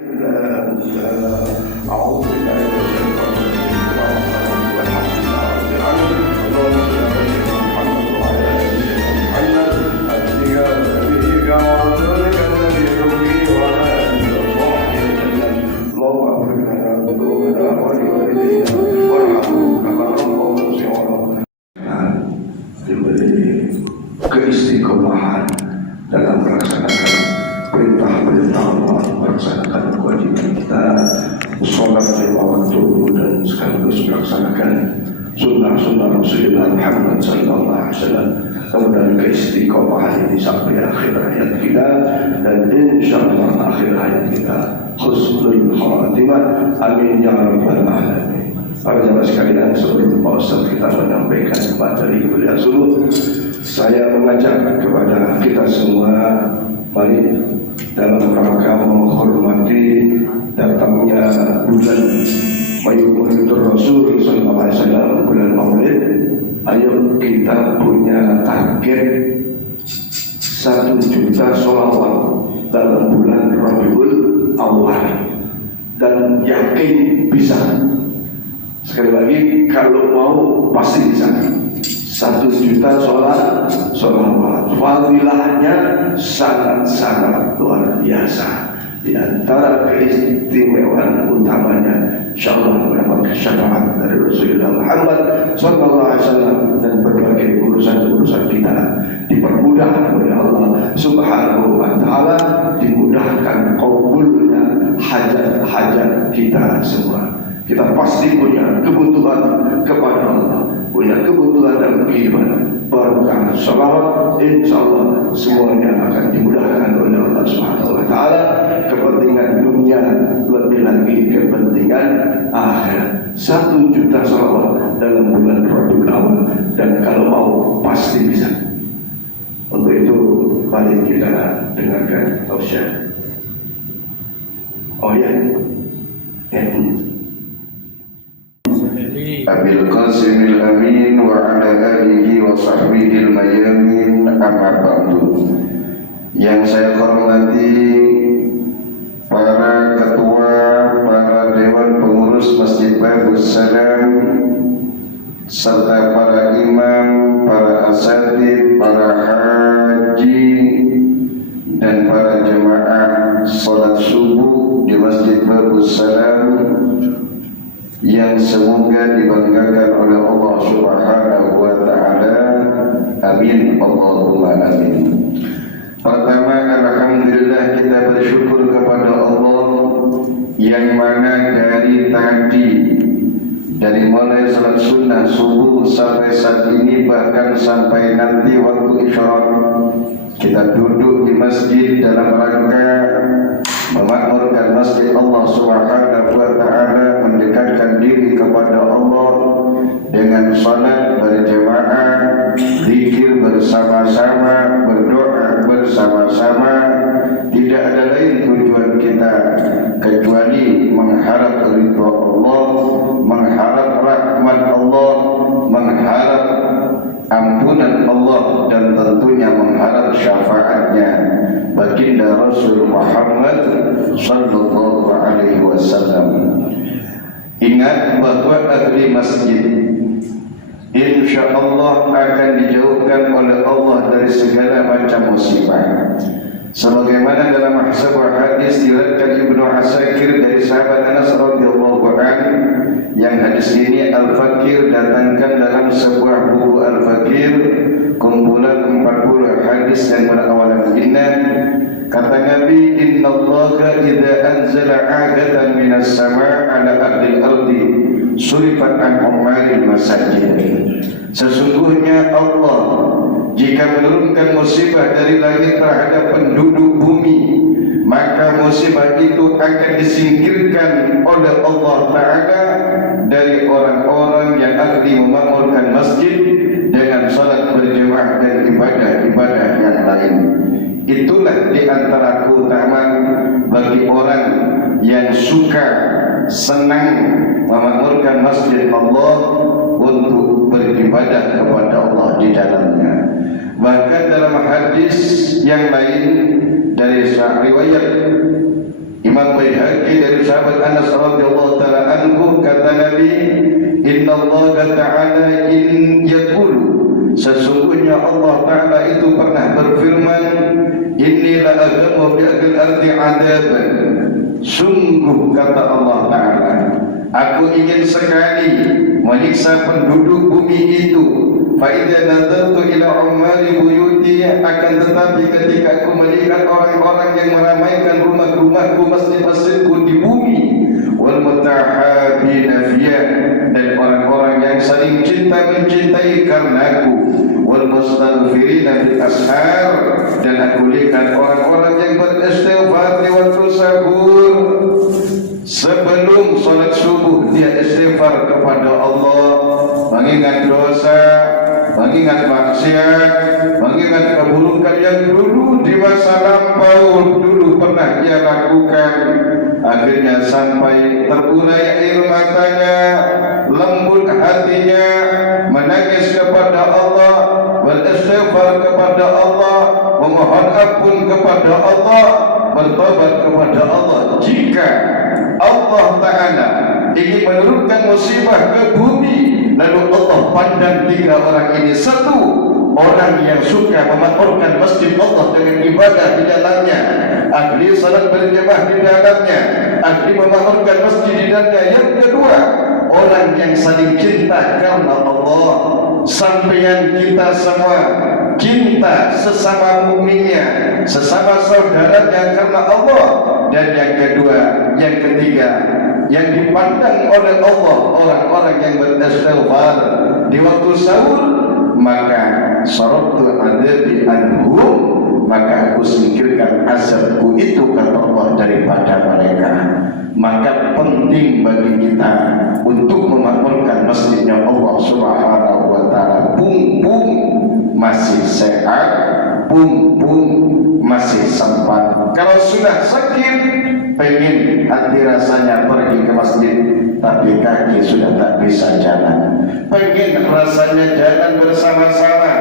أعوذ بالله من الشيطان الرجيم والحمد لله رب العالمين اللهم صل على سيدنا محمد وعلى آل سيدنا محمد نبيك ورسولك الذي ترضي وعلى آله وصحبه وسلم اللهم اغفر لنا ذنوبنا ولوالدينا وارحمهم كما ربونا صغارا. Diberi keistiqomahan dalam melaksanakan perintah-perintah Allah, melaksanakan kewajiban kita, sholat lima waktu dan sekaligus melaksanakan sunnah-sunnah Rasulullah Muhammad sallallahu alaihi wasallam. Kemudian keistiqomahan ini sampai akhir hayat kita, dan insyaallah akhir hayat kita husnul khatimah. Amin ya rabbal alamin. Para jemaah sekalian, sebelum Pak Ustaz kita menyampaikan materi kuliah subuh, saya mengajak kepada kita semua, mari dalam rangka menghormati datangnya bulan Maulidur Rasul sallallahu alaihi wasallam, bulan Maulid, ayo kita punya target 1 juta sholawat dalam bulan Rabiul Awal, dan yakin bisa. Sekali lagi, kalau mau pasti bisa. 1 juta sholawat, fadilahnya sangat-sangat luar biasa. Di antara keistimewaan utamanya, insyaallah mendapat syafaat dari Rasulullah Muhammad sallallahu alaihi wasallam, dan berbagai urusan-urusan kita dipermudah oleh Allah Subhanahu wa taala, dimudahkan kabulnya hajat-hajat kita semua. Kita pasti punya kebutuhan kepada Allah, punya kebutuhan dalam kehidupan. Barokah sholawat, insyaallah semuanya akan dimudahkan oleh Allah Subhanahu wa taala. Kepentingan dunia, lebih lagi kepentingan akhirat. 1 juta sholawat dalam bulan Rabiul Awal, dan kalau mau pasti bisa. Untuk itu mari kita dengarkan tausiah. Oh ya, Abil Qasimil Amin wa ala alihi wa sahbihil mayamin, amma ba'du. Yang saya hormati para ketua, para dewan pengurus Masjid Babus Salam, serta para imam, para asatidz, para haji, dan para jemaah salat subuh di Masjid Babus Salam yang semoga dibanggakan oleh Allah Subhanahu wa taala. Amin Allahumma amin. Pertama, alhamdulillah, kita bersyukur kepada Allah yang mana dari tadi, dari mulai salat sunnah subuh sampai saat ini, bahkan sampai nanti waktu isyarat, kita duduk di masjid dalam rangka memakmurkan masjid Allah Subhanahu wa taala, mendekatkan diri kepada Allah dengan salat berjamaah, zikir bersama-sama, berdoa bersama-sama. Tidak ada lain tujuan kita kecuali mengharap ridha Allah, mengharap rahmat Allah, mengharap ampunan Allah, dan tentunya mengharap syafaatnya baginda Rasul Muhammad sallallahu alaihi wasallam. Ingat bahwa ahli masjid insyaallah akan dijauhkan oleh Allah dari segala macam musibah. Sebagaimana dalam sebuah hadis diriwayatkan Ibnu Asakir dari sahabat Anas radhiyallahu anhu, yang hadis ini Al-Fakir datangkan dalam sebuah buku Al-Fakir, kumpulan 40 hadis yang berawalan inna. Kata Nabi, innallaha idza anzala 'adatan minas sama' 'ala ahli al-ardi surifat an umaril masajid. Sesungguhnya Allah jika menurunkan musibah dari langit terhadap penduduk bumi, maka musibah itu akan disingkirkan oleh Allah Ta'ala dari orang-orang yang ahli memakmurkan masjid dengan salat berjamaah dan ibadah-ibadah yang lain. Itulah di antara keutamaan bagi orang yang suka, senang memakmurkan masjid Allah untuk beribadah kepada Allah di dalamnya. Bahkan dalam hadis yang lain dari riwayat Imam Baihaqi dari sahabat Anas radhiyallahu taala anhu, kata Nabi, innallaha ta'ala in yaqulu, sesungguhnya Allah Ta'ala itu pernah berfirman, inni la aghamu bi akil ardi adaban, sungguh kata Allah Ta'ala, aku ingin sekali menyiksa penduduk bumi itu. Fa'idha nadartu ila umari buyuti, akan tetapi ketika aku melihat orang-orang yang meramaikan rumah-rumahku, masjid-masjidku di bumi, wal mutahabina fiyah, dan orang-orang yang saling cinta mencintai karenaku, wal mustaghfirina bil ashar, dan aku lihat orang-orang yang beristighfar di waktu sahur. Sebelum salat subuh dia istighfar kepada Allah, mengingat dosa, mengingat maksiat, mengingat keburukan yang dulu di masa lampau dulu pernah dia lakukan. Akhirnya sampai terurai air matanya, lembut hatinya, menangis kepada Allah, beristighfar kepada Allah, memohon ampun kepada Allah, bertobat kepada Allah. Jika Allah Ta'ala ingin menurunkan musibah ke bumi, lalu Allah pandang tiga orang ini. Satu, orang yang suka memakmurkan masjid Allah dengan ibadah di dalamnya, ahli salat berjamaah di dalamnya, ahli memakmurkan masjid di dalamnya. Yang kedua, orang yang saling cinta karena Allah. Sampeyan kita semua cinta sesama mukminnya, sesama saudaranya karena Allah. Dan yang kedua, yang ketiga, yang dipandang oleh Allah, orang-orang yang beristighfar di waktu sahur, maka sarabtu adabi anhum, maka aku singkirkan azabku itu, kata Allah, daripada mereka. Maka penting bagi kita untuk memakmurkan masjidnya Allah Subhanahu wa Ta'ala. Pung-pung masih sehat, pung-pung masih sempat. Kalau sudah sakit, pengen hati rasanya pergi ke masjid, tapi kaki sudah tak bisa jalan. Pengen rasanya jalan bersama-sama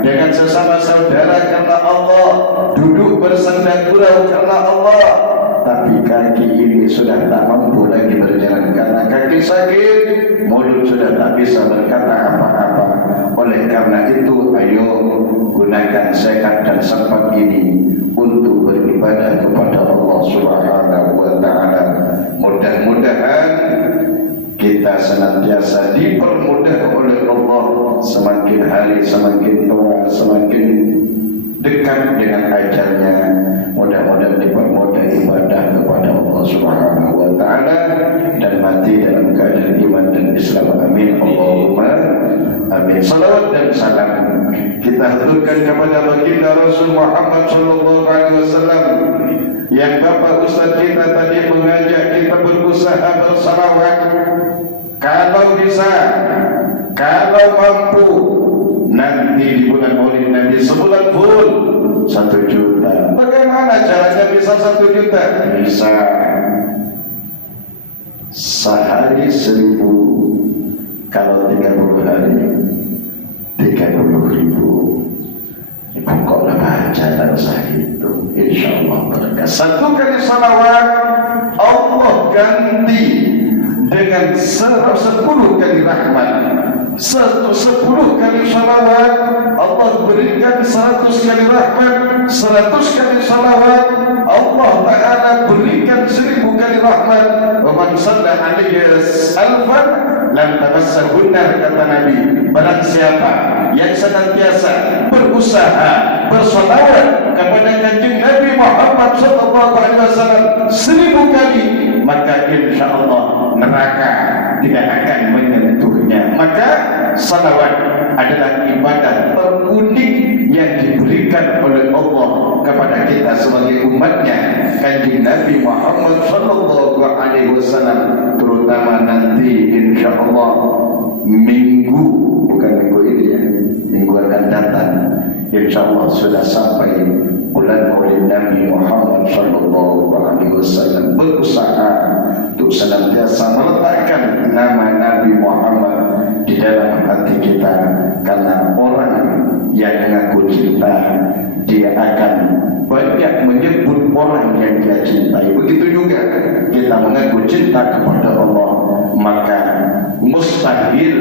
dengan sesama saudara karena Allah, duduk bersenda gurau karena Allah, tapi kaki ini sudah tak mampu lagi berjalan karena kaki sakit, mulut sudah tak bisa berkata apa-apa. Oleh karena itu, ayo gunakan sehat dan sempat ini untuk beribadah kepada Allah Subhanahu wa Ta'ala. Mudah-mudahan kita senantiasa dipermudah oleh Allah, semakin hari semakin tua, semakin dekat dengan ajalnya. Mudah-mudahan dipermudah ibadah kepada Allah Subhanahu wa Ta'ala dan mati dalam keadaan iman dan Islam. Amin Allahumma amin. Salawat dan salam kita haturkan kepada baginda Rasul Muhammad sallallahu alaihi wasallam, yang Bapak Ustaz kita tadi mengajak kita berusaha bersalawat. Kalau bisa, kalau mampu, nanti di bulan Maulid Nabi sebulan full 1 juta. Bagaimana caranya bisa 1 juta? Bisa sehari 1000, kalau 30 hari 30.000. Pokoknya baca dan usah itu, insya Allah berkah. 1 kali salawat Allah ganti dengan 10 kali rahmat. 10 kali salawat Allah berikan 100 kali rahmat. 100 kali salawat Allah Ta'ala berikan 1000 kali rahmat. Wa man shalla alaihi alfan lam tamassahu nar, kata Nabi. Barang siapa yang senantiasa berusaha bersalawat kepada kanjeng Nabi Muhammad sallallahu alaihi wasallam 1000 kali, maka insyaallah neraka tidak akan menyentuhnya. Maka salawat adalah ibadah terunik yang diberikan oleh Allah kepada kita sebagai umatnya kanjeng Nabi Muhammad sallallahu alaihi wasallam. Terutama nanti insyaallah minggu, bukan minggu ini ya, minggu akan datang, insyaallah sudah sampai bulan Maulid Nabi Muhammad sallallahu alaihi wasallam. Berusaha untuk senantiasa meletakkan nama Nabi Muhammad di dalam hati kita, karena orang yang mengaku cinta dia akan banyak menyebut orang yang dia cintai. Begitu juga kita mengaku cinta kepada Allah, maka mustahil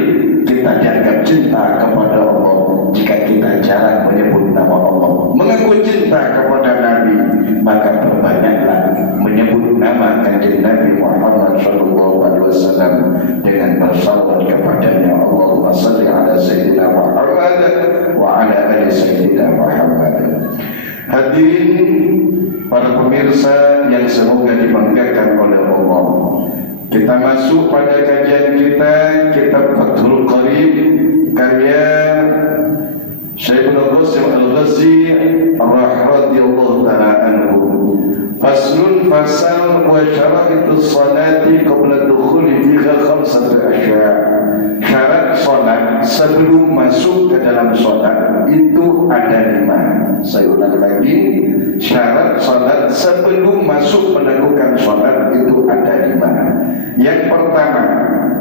kita dianggap cinta kepada Allah jika kita jarang menyebut nama Allah. Mengaku cinta kepada Nabi, maka perbanyaklah menyebut nama kanjeng Nabi Muhammad SAW dengan bersalawat kepadanya. Allahumma salli ala Sayyidina Muhammad wa ala ali Sayyidina Muhammad. Hadirin para pemirsa yang semoga dibanggakan oleh Allah, kita masuk pada kajian kita kitab Fathul Qarib karya Syekh Ibnu Qasim Al-Ghazi radhiyallahu ta'ala anhu. Faslun fasal wa syara'itus salati qabla dukhuli fiha khamsatu asya'. Syarat salat sebelum masuk ke dalam salat itu ada 5. Saya ulang lagi, syarat salat sebelum masuk melakukan salat itu ada 5. Yang pertama,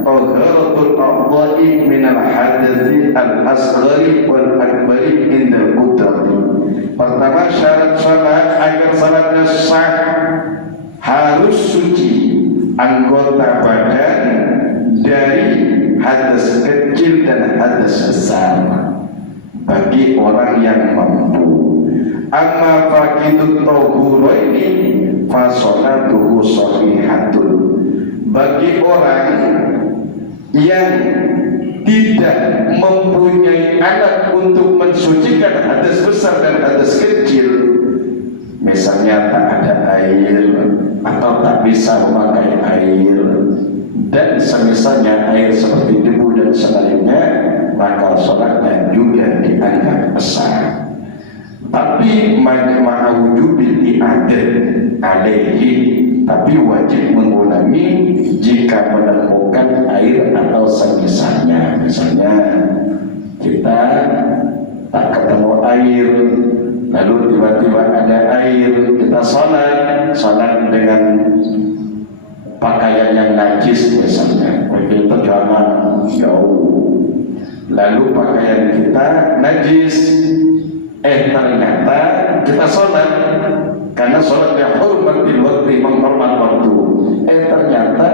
taharatul a'dha'i minal hadathi al-asghari wal akbari indal qudrati. Pertama, syarat salat agar salatnya sah harus suci anggota badan dari hadas kecil dan hadas besar bagi orang yang mampu. Amma faqidut tahuraini fa salatuhu shahihatun. Bagi orang yang tidak mempunyai alat untuk mensucikan hadas besar dan hadas kecil, misalnya tak ada air atau tak bisa memakai air dan semisalnya air seperti debu dan selainnya, maka sholatnya juga dianggap sah. Tapi ma'awujubil i'adat alaihi, tapi wajib mengulangi jika menemukan air atau semisalnya. Misalnya kita tak ketemu air, lalu tiba-tiba ada air, kita sholat dengan pakaian yang najis misalnya, begitu jangan jauh, lalu pakaian kita najis, ternyata kita sholat karena sholat yang hormatil waktu, menghormat waktu, ternyata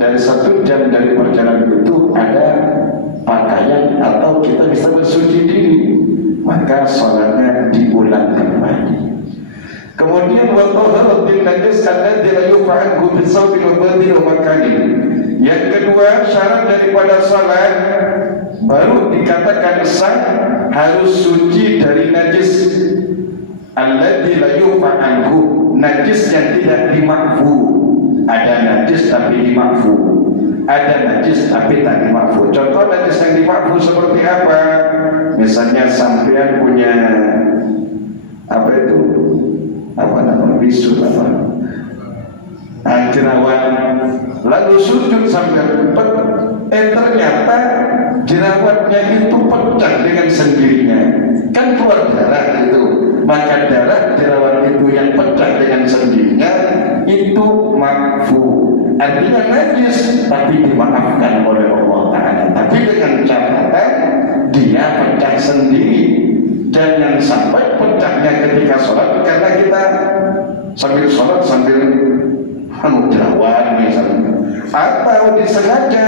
dari 1 jam dari perjalanan itu ada pakaian atau kita bisa bersuci diri, maka sholatnya diulang kembali. Kemudian wataharatil najis alladzi la yuf'alu bi sawbil badil wa makani. Yang kedua, syarat daripada salat baru dikatakan sah harus suci dari najis alladzi la yuf'alu, najis yang tidak dimakfu. Ada najis tapi dimakfu, ada najis tapi tak dimakfu. Contoh najis yang dimakfu seperti apa? Misalnya sampean punya apa itu? Apa nama bisu apa? Jerawat, lalu sujud sampai ternyata jerawatnya itu pecah dengan sendirinya, kan keluar darah itu, maka darah jerawat itu yang pecah dengan sendirinya itu makfu, artinya najis tapi dimaafkan oleh Allah Ta'ala, tapi dengan catatan dia pecah sendiri. Jangan sampai pecahnya ketika sholat karena kita sambil sholat sambil jerawat misalnya, atau disengaja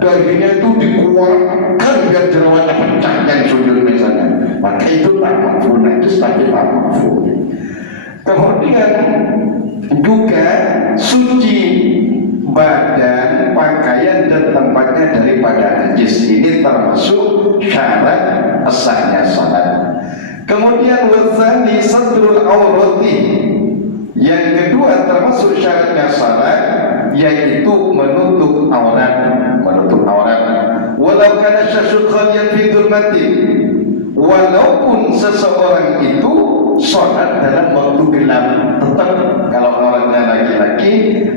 dahinya itu dikeluarkan biar jerawatnya pecah yang sujud misalnya, maka itu tak makfu, najis tapi tak makfu. Kemudian juga suci badan, pakaian dan tempatnya daripada najis, ini termasuk syarat sahnya salat. Kemudian wasani satrul aurati, yang kedua termasuk syaratnya salat yaitu menutup aurat, walau kana syasyul khaliyan fi dhulmati, walaupun seseorang itu sholat dalam waktu gelap, tetap kalau orangnya laki-laki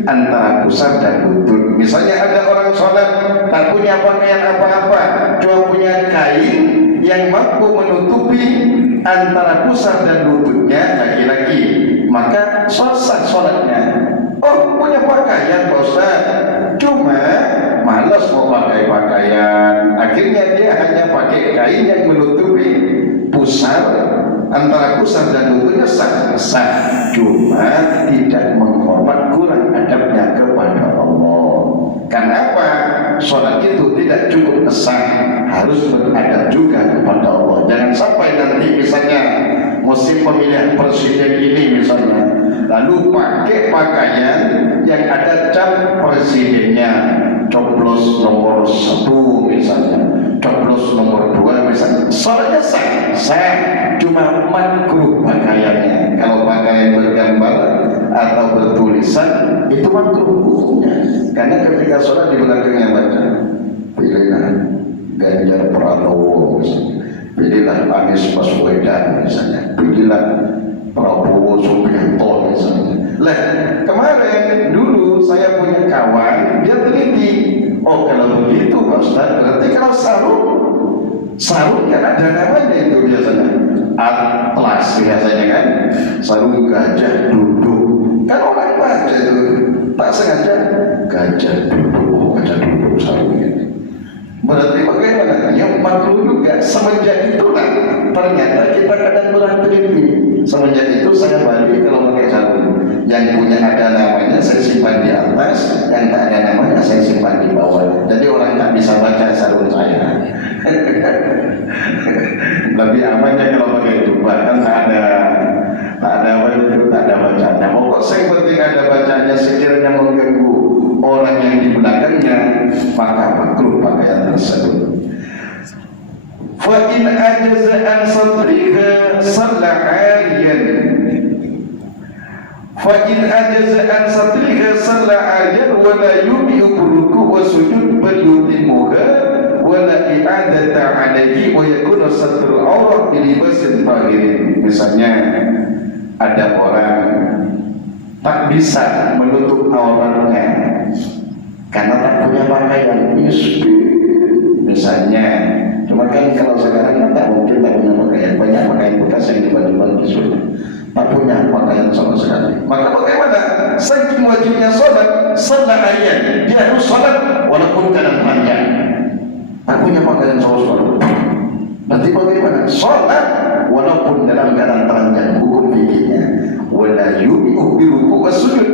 antara pusar dan lutut. Misalnya ada orang sholat tak punya pakaian apa-apa, cuma punya kain yang mampu menutupi antara pusar dan lututnya, laki-laki, maka sah sholatnya. Oh, punya pakaian Ustaz, cuma malas mau pakai pakaian, akhirnya dia hanya pakai kain yang menutupi pusar antara pusar dan lututnya sah, cuma tidak menghormat, kurang adabnya kepada Allah. Kenapa? Sholat itu tidak cukup sah, harus beradab juga kepada Allah. Jangan sampai nanti misalnya musim pemilihan presiden ini misalnya, lalu pakai pakaian yang ada cap presidennya, coblos nomor 1 misalnya, coblos nomor 2 misalnya, sholatnya sah, cuma makruh pakaiannya. Kalau pakaian bergambar atau bertulisan itu makruh hukumnya, karena ketika sholat di belakangnya baca pilihlah Ganjar Pranowo misalnya, pilihlah Anies Baswedan misalnya, pilihlah Prabowo Subianto misalnya. Lah kemarin dulu saya punya kawan, dia teliti, oh kalau begitu Pak Ustaz, berarti kalau sarung kan ada namanya itu biasanya, atlas biasanya kan, sarung gajah duduk, kan orang baca itu tak sengaja gajah duduk sarung ini. Berarti bagaimana? Yang makruh juga. Semenjak itulah ternyata kita kadang kurang teliti. Semenjak itu saya balik kalau pakai sarung, yang punya ada namanya saya simpan di atas, yang tak ada namanya saya simpan di bawah. Jadi orang tak bisa baca sarung saya. Lebih amannya kalau pakai jubah, kan tak ada apa itu, tak ada bacanya. Pokok saya penting ada bacanya, sekiranya mengganggu orang yang di belakangnya, maka makruh pakaian tersebut. Fa in ajaza an sadriha salla 'ariyan. Fa in ajaza an sadriha salla 'ariyan wa la yubi'u ruku' wa sujud bal yutimuha wa la i'adata 'alaihi wa yakunu satrul 'aurat bi libasin tahir. Misalnya ada orang tak bisa menutup auratnya karena tak punya pakaian, miskin misalnya. Cuma kan kalau sekarang tak mungkin tak punya pakaian, banyak pakaian bekas yang dijual di sana, tak punya pakaian sama sekali. Maka bagaimana? Saking wajibnya sholat ayat, dia harus sholat walaupun kadang panjang, tak punya pakaian sama sekali. Nanti bagaimana? Sholat walaupun dalam keadaan telanjang, hukum fikihnya wala yubi'u biruku' wasujud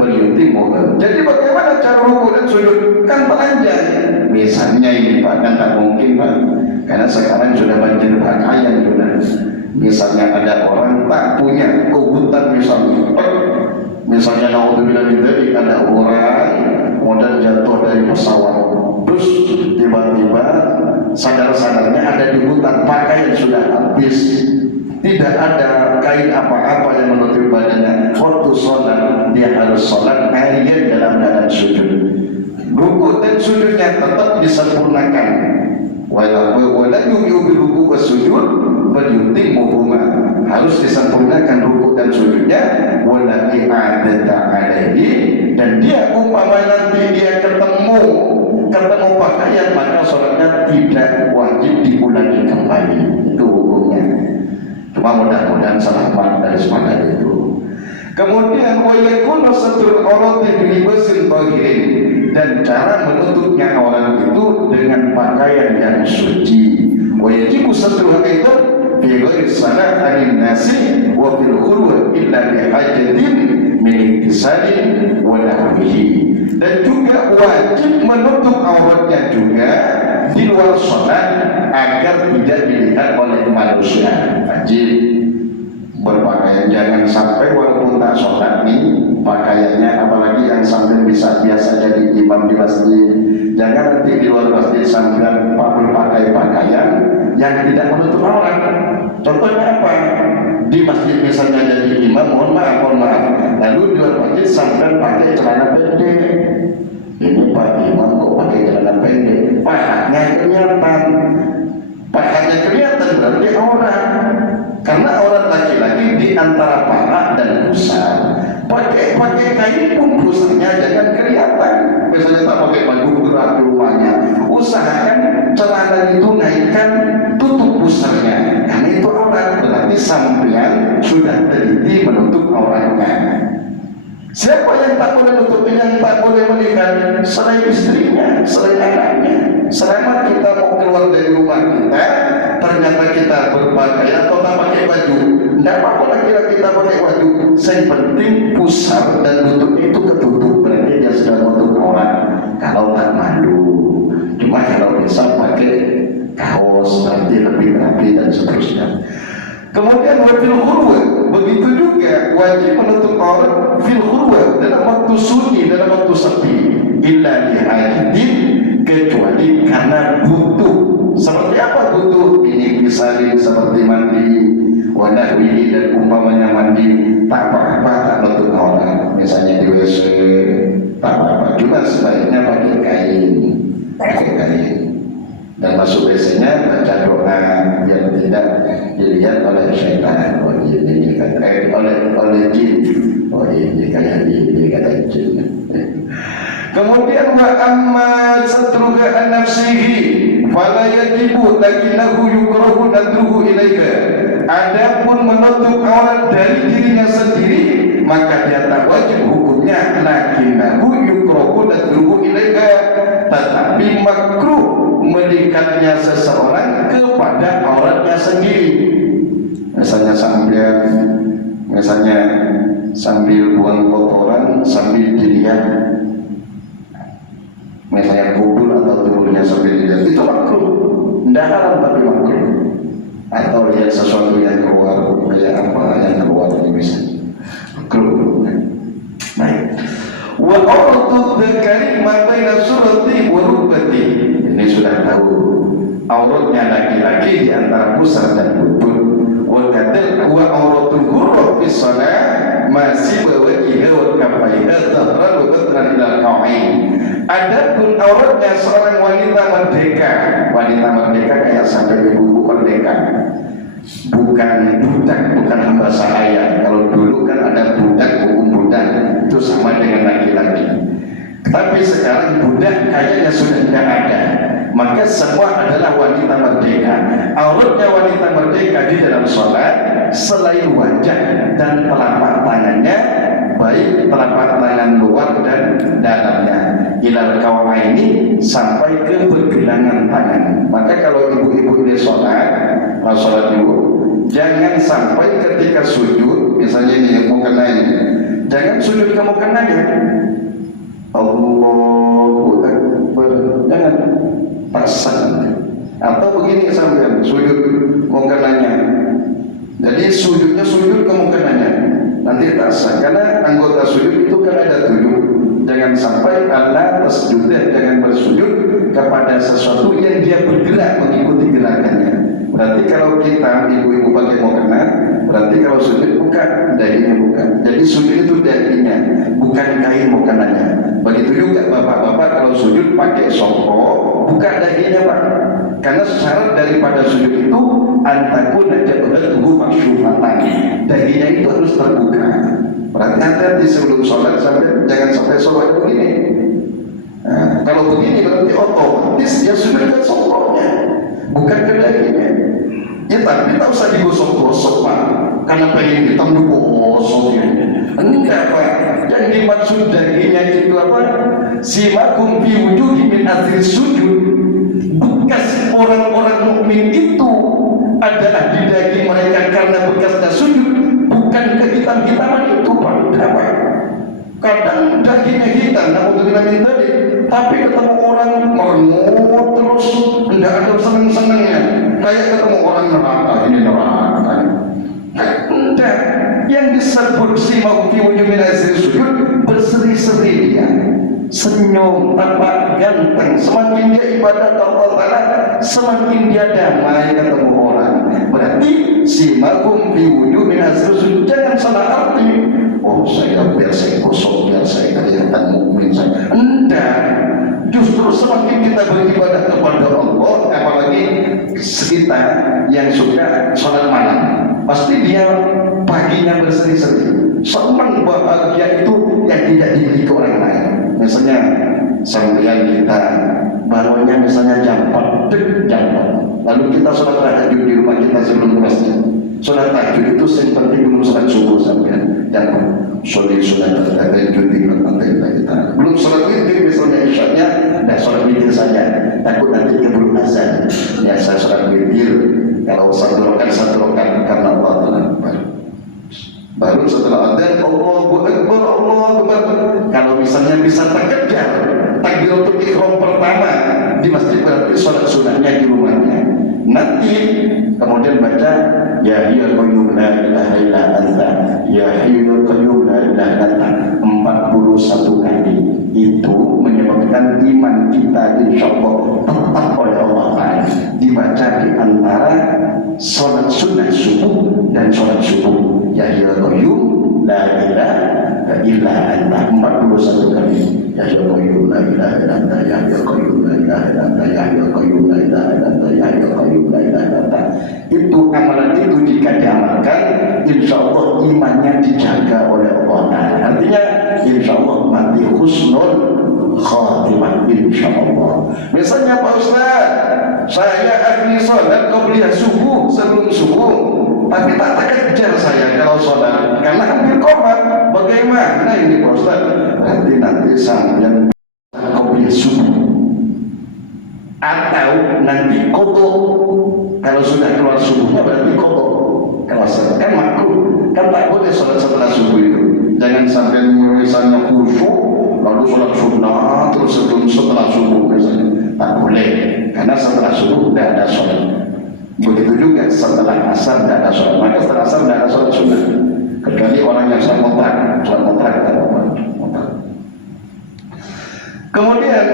beliutimuha. Jadi bagaimana cara ruku' dan sujud? Kan telanjang misalnya ini Pak, kan tak mungkin Pak, karena sekarang sudah banjir pakaian sudah. Misalnya ada orang tak punya kehutan misalnya naudzubillah min dzalik, ada orang modal jatuh dari pesawat, terus tiba-tiba sadar-sadarnya ada di hutan, pakaian sudah habis, tidak ada kain apa-apa yang menutup badannya. Waktu sholat dia harus sholat ariyan dalam keadaan sujud. Ruku dan sujudnya tetap disempurnakan. Wala yu'u biruku wa sujud bal yutimmuhuma, harus disempurnakan ruku dan sujudnya. Wala i'adata 'alaihi, dan dia umpama nanti dia ketemu pakaian, maka sholatnya tidak wajib diulangi kembali. Itu hukumnya. Cuma mudah-mudahan selamat dari semangat itu. Kemudian wa yakunu satrul aurati bi libasin tahirin, dan cara menutupnya aurat itu dengan pakaian yang suci. Wa yajibu satruha aidan fi ghairi salat anin nasi wa fil khulwa illa bi hajatin min ittisalin wa nahwihi. Dan juga wajib menutup auratnya juga di luar sholat agar tidak dilihat oleh manusia. Wajib berpakaian, jangan sampai walaupun tak sholat nih pakaiannya, apalagi yang sambil bisa biasa jadi imam di masjid, jangan nanti di luar masjid sambil pakai pakaian yang tidak menutup aurat. Contohnya apa? Di masjid misalnya jadi imam, mohon maaf, lalu di luar masjid sambil pakai celana pendek. Ini Pak Imam kok pakai celana pendek, pahanya kelihatan berarti aurat. Karena aurat laki-laki di antara paha dan pusar. Pakai kain pun pusarnya jangan kelihatan. Misalnya tak pakai baju gerak di rumahnya, usahakan celana itu naikkan, tutup pusarnya. Karena itu aurat, berarti sampean sudah teliti menutup auratnya. Siapa yang tak boleh nutupin, yang tak boleh melihat? Selain istrinya, selain anaknya. Selama kita mau keluar dari rumah kita, ternyata kita berpakaian atau tak pakai baju, tidak apa-apa lah kira kita pakai baju. Yang penting pusar dan lutut itu ketutup, berarti dia sudah menutup orang. Kalau tak malu, cuma kalau bisa pakai kaos berarti lebih rapi dan seterusnya. Kemudian wafil khurwa, begitu juga wajib menutup aurat fil khurwa, dalam waktu sunyi, dalam waktu sepi, illa dihajidin, kecuali karena butuh. Seperti apa butuh? Ini misalnya seperti mandi, wadahwihi dan umpamanya mandi, tak apa-apa tak menutup aurat. Misalnya di WC, tak apa-apa, cuma sebaiknya pakai kain. Dan masuk WC-nya baca doa biar tidak dilihat oleh syaitan. Oh ini kata oleh jin. Oh ini kayak ini kata jin. Kemudian wa amma satruha an nafsihi fala yajibu lakinnahu yukrahu nadruhu ilaika. Adapun menutup aurat dari dirinya sendiri, maka dia tak wajib hukumnya, lakinnahu yukrahu nadruhu ilaika, tetapi makruh melikatnya seseorang kepada auratnya sendiri. Misalnya sambil buang kotoran sambil dilihat, misalnya kubur atau tubuhnya sambil dilihat, itu makruh. Tidak haram tapi makruh. Atau lihat sesuatu yang keluar, kayak apa yang keluar ini bisa makruh. Baik. Wa auratu dzakari ma baina surati wa rukbati. Ini sudah tahu auratnya laki-laki di antara pusar dan lutut. Wa kadal wa auratul hurra fi shalah masih wajhiha wa kaffaiha dhahran wa batran ila al-qa'in. Adapun auratnya seorang wanita merdeka kayak sampai ibu merdeka. Bukan budak, bukan hamba sahaya. Kalau dulu kan ada budak, hukum budak itu sama dengan laki-laki. Tapi sekarang budak kayaknya sudah tidak ada. Maka semua adalah wanita merdeka. Auratnya wanita merdeka di dalam sholat selain wajah dan telapak tangannya, baik telapak tangan luar dan dalamnya, ilal kawaini, sampai ke pergelangan tangan. Maka kalau ibu-ibu ini sholat dulu, jangan sampai ketika sujud, misalnya ini yang mau kena ini, jangan sujud kamu kena ya, Allahu Akbar, jangan pasang. Atau begini sampai sujud mau kenanya, jadi sujudnya sujud kamu kenanya, nanti tak sah. Karena anggota sujud itu kan ada 7. Jangan sampai Allah tersujud, jangan bersujud kepada sesuatu yang dia bergerak mengikuti gerakannya. Berarti kalau kita ibu-ibu pakai mukena, berarti kalau sujud buka dahinya, bukan. Jadi sujud itu dahinya, bukan kain mukenanya. Begitu juga bapak-bapak kalau sujud pakai songko, buka dahinya pak. Karena syarat daripada sujud itu antakun aja tubuh maksyufatan. Dahinya itu harus terbuka. Berarti hati-hati sebelum sholat, jangan sampai sholat begini. Nah, kalau begini berarti otomatis dia sudah ke songkonya, bukan ke dahinya. Ya tapi tak usah digosok-gosok pak, karena pengen kita menggosok ya. Enggak pak, yang dimaksud dahinya itu apa? Simakum fi wujuhi min athri sujud. Bekas orang-orang mukmin itu adalah di dahi mereka karena bekasnya sujud, bukan kehitam-hitaman itu pak. Kenapa? Kadang dahinya hitam, namun tadi, tapi ketemu orang merengut terus, tidak ada seneng-senengnya. Kayak ketemu orang neraka, ini neraka. Tidak, yang disebut simau fi wujuhin azri sujud, berseri-seri dia, senyum, tampak ganteng. Semakin dia ibadah Allah Ta'ala, semakin dia damai ketemu orang. Berarti simau fi wujuhin azri sujud, jangan salah arti. Oh saya biar saya kosong, biar saya kelihatan mukmin saya. Enggak, justru semakin kita beribadah kepada Allah, apalagi kita yang suka sholat malam, pasti dia paginya berseri-seri, senang bahagia itu yang tidak dimiliki orang lain. Misalnya sambilan kita bangunnya misalnya jam 4, lalu kita sholat tahajud di rumah kita sebelum kemasjid. Sholat tahajud itu yang penting belum sholat subuh sampai jam 4. Sholat tahajud di rumah kita. Belum sholat witir misalnya isyaknya, sholat witir saja. Takut nanti keburu azan. Ya saya sholat witir Akbar. Kalau misalnya bisa terkejar takbiratul ihram pertama di masjid, berarti sholat sunatnya di rumahnya. Nanti kemudian baca ya hayyul qayyum la ilaha illa anta, ya hayyul qayyum la ilaha illa anta 41 kali. Itu menyebabkan iman kita insyaallah tetap oleh Allah Ta'ala dibaca di antara sholat sunat subuh dan sholat subuh. Ya hayyul qayyum la ilaha illa anta 41 kali. Ya hayyul qayyum la ilaha illa anta, ya hayyul qayyum la ilaha illa anta, ya hayyul qayyum la ilaha illa anta, ya hayyul qayyum la ilaha illa anta. Itu amalan itu jika diamalkan, insyaallah imannya dijaga oleh Allah Ta'ala. Artinya insyaallah mati husnul khatimah insyaallah. Misalnya Pak Ustaz, saya akhiri sholat qabliyah subuh sebelum subuh, tapi tak terkejar saya kalau sholat karena hampir qomat. Bagaimana ini Pak Ustaz? Berarti nanti sampeyan qabliyah subuh atau nanti qadha. Kalau sudah keluar subuhnya berarti qadha. Kalau kan makruh, kan tak boleh sholat setelah subuh itu. Jangan sampai misalnya khusyuk lalu sholat sunnah terus setelah subuh misalnya, tak boleh, karena setelah subuh tidak ada sholat. Begitu juga setelah asar tidak ada sholat, maka setelah asar tidak ada sholat sunnah kecuali orang yang sholat kontrak tak apa. Kemudian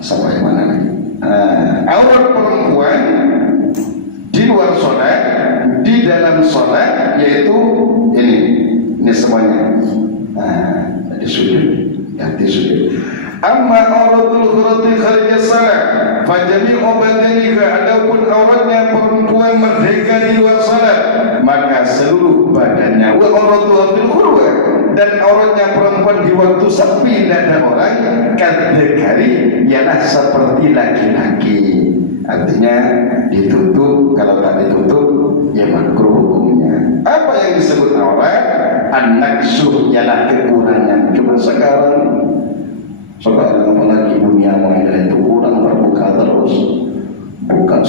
sampai mana lagi? Aurat perempuan di luar sholat, di dalam sholat, yaitu ini semuanya. Di sujud, di sujud. Amma auratul khurati kharija salat, fajami obadanika, adapun auratnya perempuan merdeka di luar salat, maka seluruh badannya. Wa auratul fil khurwa, dan auratnya perempuan di waktu sepi dan ada orang, kategori ialah seperti laki-laki. Artinya ditutup, kalau tak ditutup ya makruh hukumnya. Apa yang disebut aurat? An-naqsuh ialah kekurangan. Cuma sekarang apalagi dunia modern itu kurang terbuka terus, bukan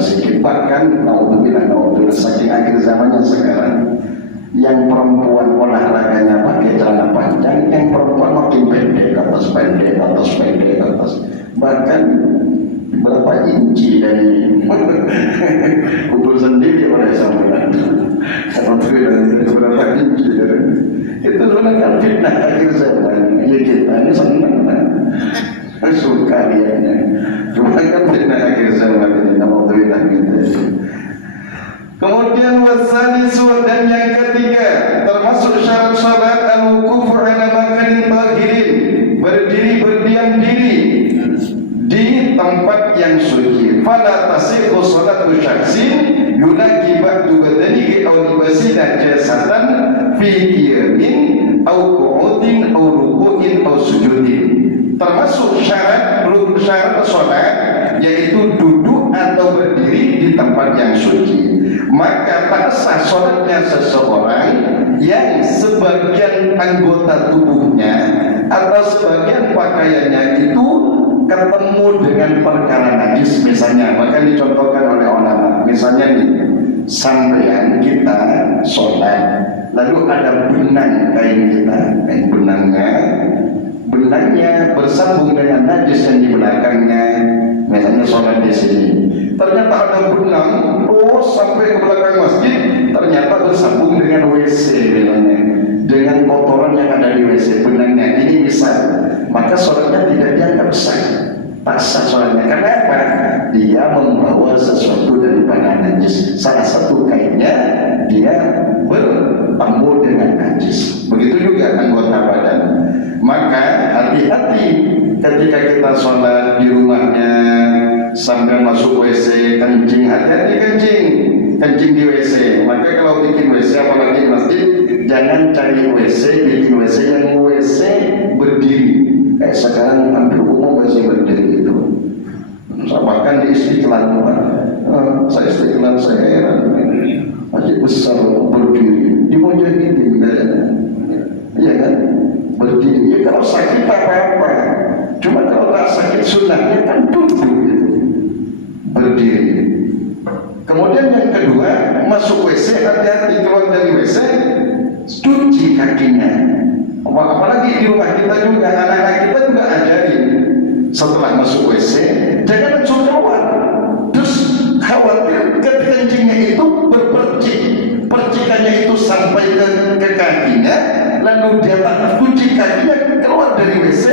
sedikit, bahkan naudzubillah saking akhir zamannya sekarang, yang perempuan olahraganya pakai celana panjang, yang perempuan makin pendek atas, bahkan berapa inci dari ukur sendiri oleh sampean. Berapa inci dari itu sebenarnya fitnah akhir zaman. Ya kita ini senang suka lihatnya, cuma kan fitnah akhir zaman ini. Alhamdulillah gitu. Kemudian wasalisu, dan yang ketiga termasuk syarat salat al-wuqufu ala makanin tahirin, berdiri berdiam diri di tempat yang suci. Fala tasihhu salatu syakhsin yunaki ba'du badanihi aw libasi najasatan fi qiyamin aw qu'udin aw ruku'in aw sujudin. Termasuk syarat salat yaitu duduk atau berdiri di tempat yang suci. Maka tak sah salatnya seseorang yang sebagian anggota tubuhnya atau sebagian pakaiannya itu ketemu dengan perkara najis misalnya. Maka dicontohkan oleh ulama, misalnya nih, sampean kita sholat lalu ada benang kain kita, kain benangnya bersambung dengan najis yang di belakangnya. Misalnya sholat di sini, ternyata ada benang sampai ke belakang masjid, ternyata bersambung dengan WC misalnya, dengan kotoran yang ada di WC, benangnya ini misal, maka sholatnya tidak dianggap sah, tak sah sholatnya. Kenapa? Dia membawa sesuatu daripada najis. Salah satu kainnya dia bertemu dengan najis. Begitu juga anggota badan. Maka hati-hati ketika kita sholat di rumahnya, sampai masuk WC kencing, hati-hati kencing di WC. Maka kalau bikin WC apalagi masjid, jangan cari WC, bikin WC yang WC berdiri. Kayak sekarang hampir umum WC berdiri itu. Bahkan di Istiqlal, saya Istiqlal, saya heran, masjid besar berdiri di Mojahidin, iya kan, berdiri. Ya kalau sakit apa-apa, cuma kalau tak sakit sunnahnya kan duduk gitu, berdiri. Kemudian yang kedua, masuk WC, hati-hati keluar dari WC, cuci kakinya. juga anak-anak kita juga ajarin setelah masuk WC jangan langsung keluar. Terus khawatir ketika kencingnya itu berpercik, percikannya itu sampai ke kakinya, lalu dia tak kunci kakinya keluar dari WC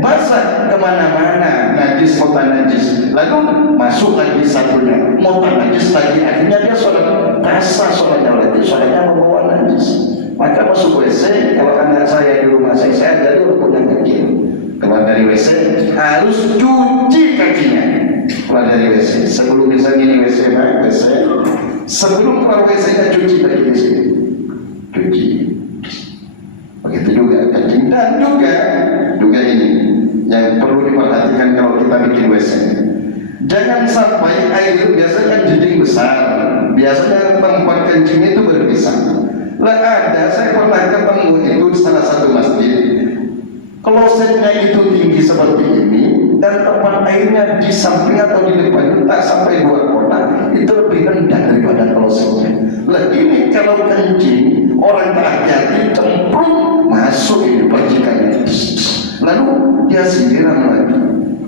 basah kemana-mana, najis kota najis, lalu masuk lagi satunya mau najis lagi, akhirnya dia sholat basah, sholatnya berarti sholatnya membawa najis. Maka masuk WC, kalau anak saya di rumah saya jadi rukun yang kecil, keluar dari WC harus cuci kakinya. Keluar dari WC, sebelum misalnya di WC, sebelum keluar WC nya cuci kaki di sini, cuci. Begitu juga kencing, dan juga ini yang perlu diperhatikan kalau kita bikin WC. Jangan sampai air biasanya jeding besar, biasanya tempat kencing itu berpisah. Lah ada, saya pernah ketemu itu di salah satu masjid, klosetnya itu tinggi seperti ini dan tempat airnya di samping atau di depan itu tak sampai 2 kotak, itu lebih rendah daripada klosetnya. Lah ini kalau kencing orang tak hati-hati cemplung masuk ini percikannya, lalu dia siram lagi,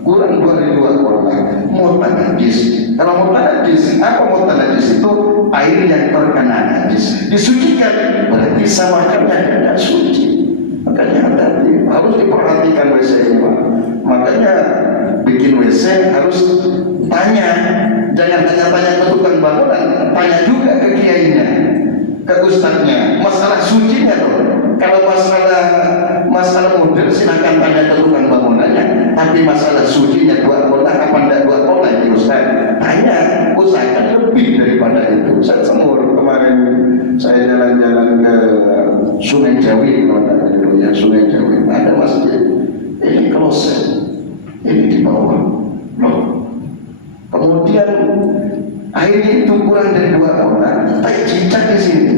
kurang 2 kotak, mutan najis. Kalau mutan najis, apa mutan najis itu? Air yang terkena najis disucikan, berarti sama makannya tidak suci. Makanya hati-hati, harus diperhatikan WC ini, Pak. Makanya bikin WC harus tanya, jangan tanya-tanya ke tukang bangunan, tanya juga ke kiainya, ke ustadznya, masalah sucinya loh. Kalau masalah model silakan tanya ke tukang bangunannya, tapi masalah sucinya 2 kotak apa tidak 2 kotak ya Ustaz, tanya, usahakan lebih daripada itu. Saya semur kemarin saya jalan-jalan ke Sungai Jawi, kalau ada dulu ya Sungai Jawi, ada masjid, ini kloset, ini di bawah, loh. Kemudian airnya itu kurang dari 2 kotak, tak cicak di sini.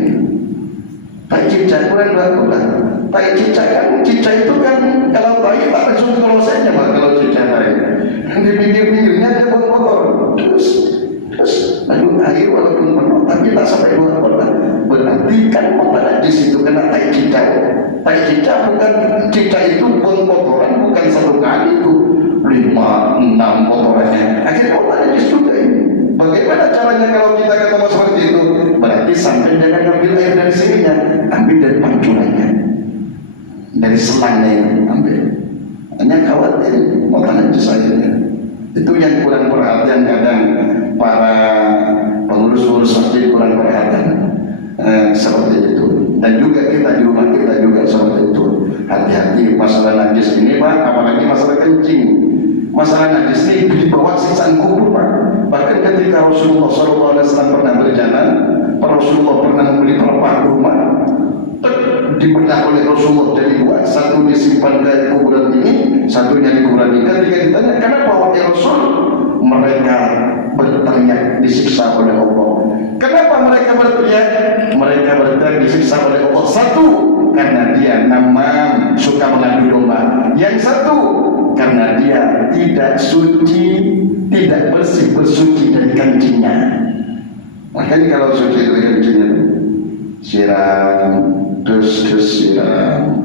Tai cicak kurang 2 kotak. Tai cicak kan, cicak itu kan kalau tai tak langsung ke klosetnya, Pak. Kalau cicak tai di pinggir-pinggirnya dia buang kotor. Terus lalu air walaupun penuh tapi tak sampai 2 kotak. Berarti kan kotak najis itu kena tai cicak. Tai cicak bukan, cicak itu buang kotoran bukan 1 kali itu 5, 6 kotorannya. Akhirnya kotak najis juga ini. Bagaimana caranya kalau kita ketemu seperti itu? Berarti sampai jangan ambil air dari sininya, ambil dari pancurannya, dari selangnya itu ambil. Hanya khawatir mau najis airnya. Itu yang kurang perhatian kadang para pengurus-pengurus masjid kurang perhatian seperti itu. Dan juga kita di rumah kita juga seperti itu. Hati-hati masalah najis ini, Pak, apalagi masalah kencing. Masalah najis ini dibawa siksaan kubur, Pak. Bahkan ketika Rasulullah SAW pernah berjalan, Rasulullah pernah membeli pelepah rumah, dibedah oleh Rasulullah jadi 2, satu disimpan ke kuburan ini, satunya di kuburan ini. Ketika ditanya, kenapa wahai Rasul? Mereka berteriak disiksa oleh Allah. Kenapa mereka berteriak? Mereka berteriak disiksa oleh Allah. 1, karena dia namam, suka mengadu domba. Yang 1, karena dia tidak suci, tidak bersuci dari kencingnya. Makanya kalau suci dari kencingnya, siram, terus siram.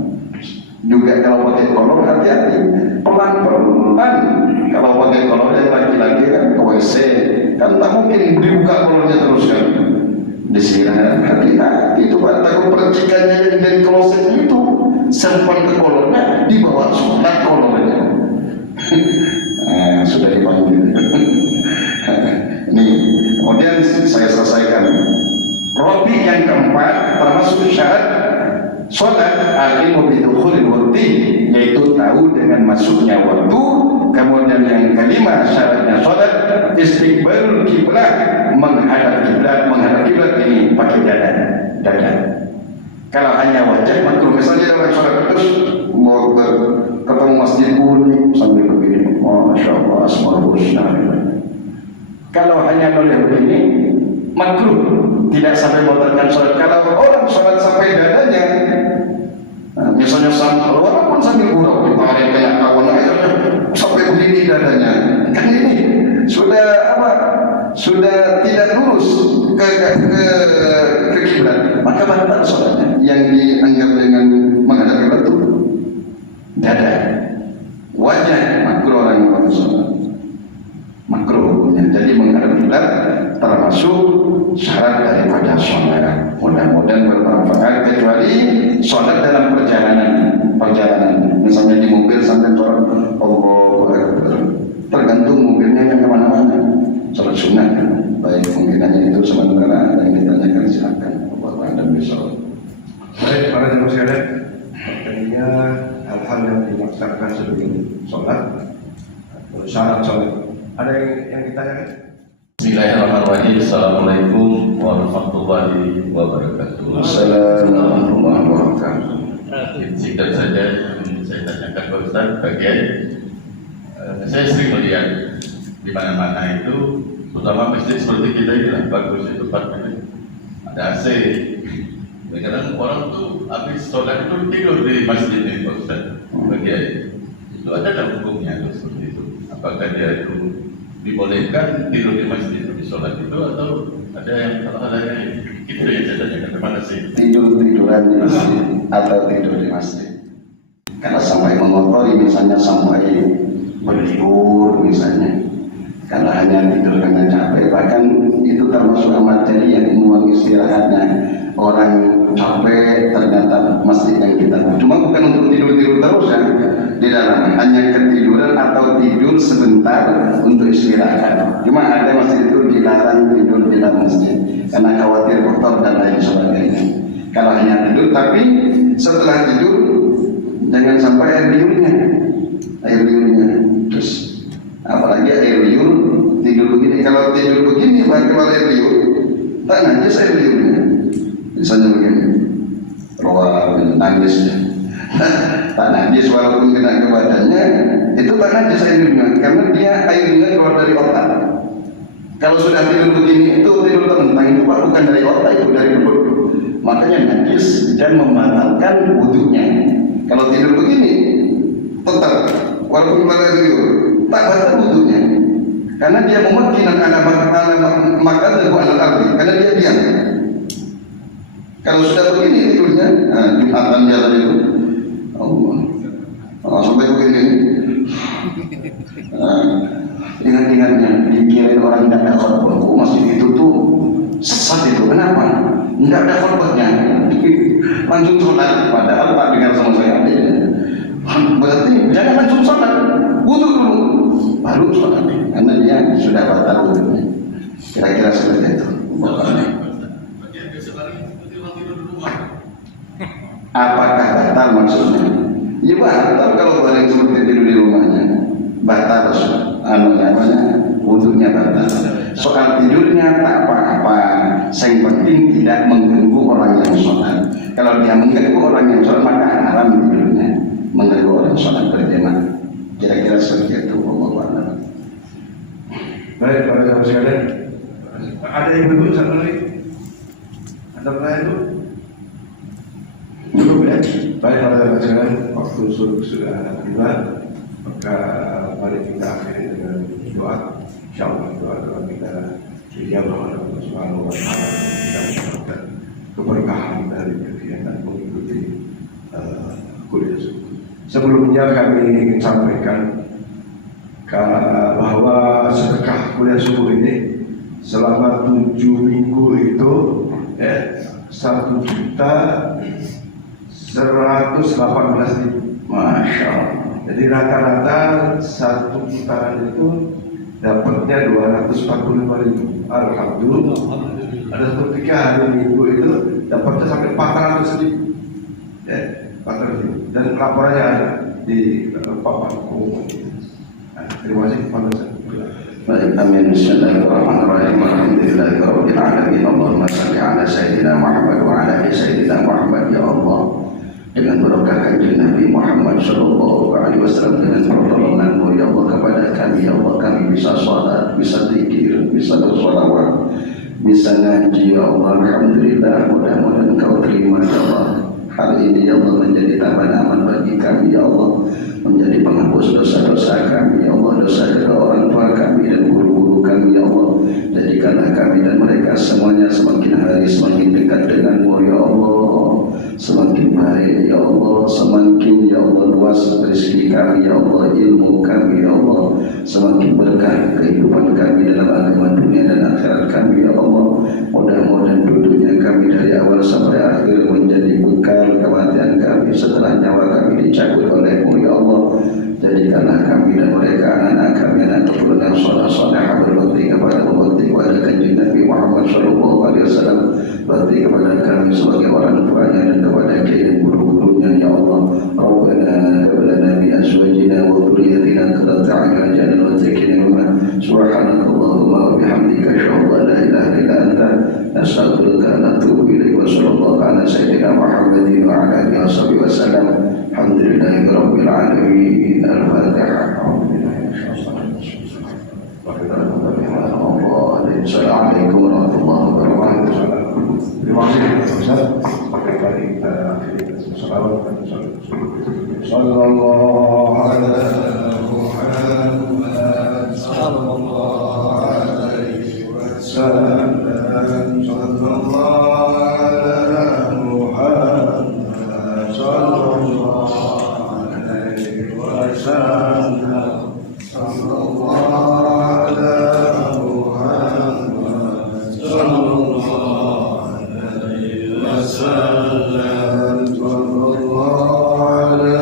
Juga kalau pakai kolor hati-hati, pelan-pelan. Kalau pakai kolor yang laki-laki kan ke WC, kan tak mungkin dibuka kolornya terus kan. Disiram, hati-hati. Itu takut percikannya yang dari kloset itu sempat ke kolornya, dibawa sunat kolornya. Sudah dipanggil. Nih, kemudian saya selesaikan. Roti yang keempat termasuk syarat sholat al-ilmu bidukhulil waktu, yaitu tahu dengan masuknya waktu. Kemudian yang kelima syaratnya sholat istiqbalul kiblat, menghadap kiblat ini pakai dada. Kalau hanya wajah makruh. Misalnya dalam sholat terus mau ketemu masjid kuning sambil begini, Masya Allah, asmaul. Kalau hanya boleh begini makruh, tidak sampai membatalkan sholat. Kalau orang sholat sampai dadanya, misalnya sambil walaupun sambil gurau ditarik kayak kawan airnya sampai begini dadanya, kan ini sudah tidak lurus ke kiblat, maka batal sholatnya. Yang dianggap dengan menghadap kiblat itu ada. Wajah makruh orang yang sholat, makruh hukumnya. Jadi menghadap kiblat termasuk syarat daripada sholat. Mudah-mudahan bermanfaat, kecuali sholat dalam perjalanan. Misalnya di mobil sampai sholat Allahu Akbar, tergantung mobilnya yang kemana-mana. Sholat sunnah baik, mungkinannya itu sementara yang ditanyakan silakan. Allah a'lam bishawab. Baik, para jemaah sekalian, artinya hal-hal yang dilaksanakan sebelum sholat, syarat sholat. Ada yang ditanyakan? Bismillahirrahmanirrahim. Assalamualaikum warahmatullahi wabarakatuh. Assalamualaikum warahmatullahi wabarakatuh. Singkat saja saya tanyakan ke Ustaz bagian saya sering melihat di mana-mana itu, terutama masjid seperti kita ini lah, bagus itu tempatnya, ada AC. Kadang orang tuh habis sholat itu tidur di masjid ini, Pak Ustaz. Bagian itu ada dalam hukumnya itu seperti itu. Apakah dia itu dibolehkan tidur di masjid di sholat itu, atau ada yang itu yang saya tanyakan, kemana sih? Tiduran di masjid atau tidur di masjid. Kalau sampai mengotori, misalnya sampai berlibur misalnya, kalau hanya tidur karena capek, bahkan itu termasuk materi yang membuang istirahatnya. Orang capek, ternyata masjid yang kita cuma bukan untuk tidur terus ya di dalam, hanya ketiduran atau tidur sebentar untuk istirahat. Cuma ada masjid itu dilarang tidur di dalam masjid karena khawatir kotor dan lain sebagainya. Kalau hanya tidur, tapi setelah tidur jangan sampai air liurnya terus, apalagi air liur tidur begini. Kalau tidur begini pakai air liur, tak najis air liurnya. Misalnya begini, keluar nangis, tak najis walaupun kena ke badannya, itu tak najis airnya, karena dia airnya keluar dari otak. Kalau sudah tidur begini, itu tidur terentang, itu Pak, bukan dari otak, itu dari perut. Makanya najis dan membatalkan wudunya. Kalau tidur begini, tetap walaupun keluar dari liur, tak batal wudunya, karena dia memakinan makan dan arti, karena dia diam. Kalau sudah begini tidurnya, jumatan dia tadi itu, Allah, sampai begini, ingat-ingatnya, dikirim orang tidak ada khutbah. Masjid itu tuh sesat itu, kenapa? Tidak ada khutbahnya, langsung sholat. Padahal Pak dengar sama saya, berarti jangan langsung sholat, wudu dulu, baru sholat, karena dia sudah batal wudunya. Kira-kira seperti itu. Apakah batal maksudnya? Ya batal kalau baring seperti tidur di rumahnya, batal wudunya batal. Soal tidurnya tak apa-apa, yang penting tidak mengganggu orang yang sholat. Kalau dia mengganggu orang yang sholat, maka haram tidurnya, mengganggu orang sholat berjamaah. Kira-kira seperti itu. Allah. Baik, para jemaah sekalian, ada yang betul satu lagi? Ada pertanyaan itu? Cukup ya? Baik, para jemaah sekalian, waktu sudah tiba, maka mari kita akhiri dengan doa. Insyaallah doa kita dijawab oleh Allah Subhanahu wa taala, kita mendapatkan keberkahan dari kegiatan mengikuti kuliah. Sebelumnya kami ingin sampaikan bahwa sedekah kuliah subuh ini selama 7 minggu itu 1.118.000. Masya Allah. Jadi rata-rata satu putaran itu dapatnya 245.000. Alhamdulillah. Ada satu ketika hari minggu itu dapatnya sampai 400.000. 400.000. Dan laporannya ada di papan umum. Terima kasih kepada saya. Baik, amin. Bismillahirrahmanirrahim. Alhamdulillahirabbil alamin. Allahumma shalli ala sayyidina Muhammad wa ala ali sayyidina Muhammad ya Allah. Dengan berkah kanjeng Nabi Muhammad sallallahu alaihi wasallam, dengan pertolongan-Mu ya Allah kepada kami ya Allah, kami bisa salat, bisa zikir, bisa bersolawat, bisa ngaji ya Allah. Alhamdulillah, mudah-mudahan Engkau terima ya Allah. Hal ini ya Allah menjadi tambahan aman bagi kami ya Allah, menjadi penghapus dosa-dosa kami ya Allah, dosa dari orang tua kami dan guru-guru kami ya Allah. Jadikanlah kami dan mereka semuanya semakin hari semakin dekat dengan-Mu ya Allah, semakin baik ya Allah, semakin ya Allah, luas rezeki kami ya Allah, ilmu kami ya Allah, semakin berkah kehidupan kami dalam agama dunia dan akhirat kami ya Allah. Mudah-mudahan duduknya kami dari awal sampai akhir menjadi bekal kematian kami setelah nyawa kami dicabut oleh-Mu ya Allah. Jadikanlah kami dan mereka anak-anak kami, anak keturunan saleh-saleh berbakti kepada Kanjeng Nabi Muhammad sallallahu alaihi wasallam, bakti kepada kami sebagai orang tuanya dan kepada kiai dan guru-gurunya ya Allah. Rabbana hab lana min azwajina wa dhurriyyatina qurrata a'yun waj'alna muttaqina imama. Subhanakallahumma wa bihamdika asyhadu an la ilaha illa anta nastaghfiruka wa natubu ilaik. Wa sallallahu ala sayyidina Muhammadin wa ala alihi washabihi wasallam. Alhamdulillahi rabbil alamin. Al-Fatihah. Assalamualaikum warahmatullahi wabarakatuh. Terima kasih Ustaz. Pakai kali kita akhiri salawat dan sallallahu alaihi Muhammad sallallahu alaihi wasallam sallallahu alaihi Muhammad sallallahu alaihi wasallam sallallahu alaihi Muhammad sallallahu alaihi wasallam sallallahu alaihi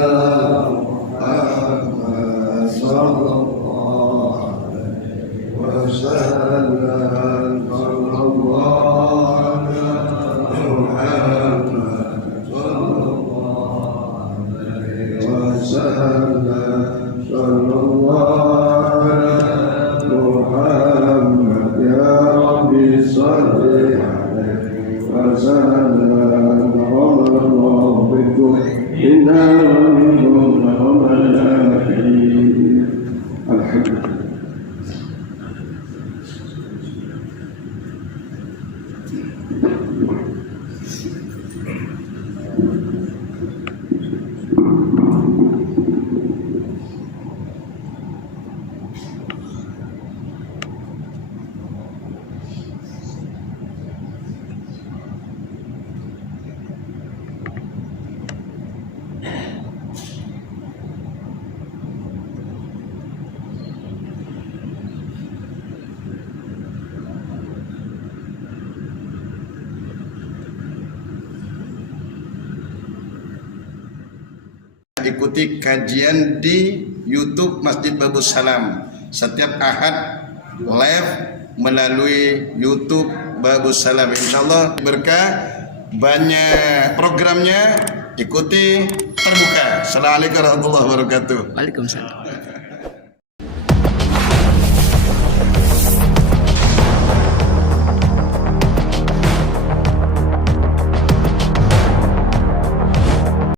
Muhammad sallallahu alaihi wasallam sallallahu alaihi Muhammad sallallahu alaihi wasallam sallallahu alaihi Muhammad ya Rabbi salli alaihi wasallam wa bikum inna alhamdulillah. Ikuti kajian di YouTube Masjid Babus Salam setiap Ahad live melalui YouTube Babus Salam. Insyaallah berkah, banyak programnya, ikuti terbuka. Assalamualaikum warahmatullahi wabarakatuh. Waalaikumsalam.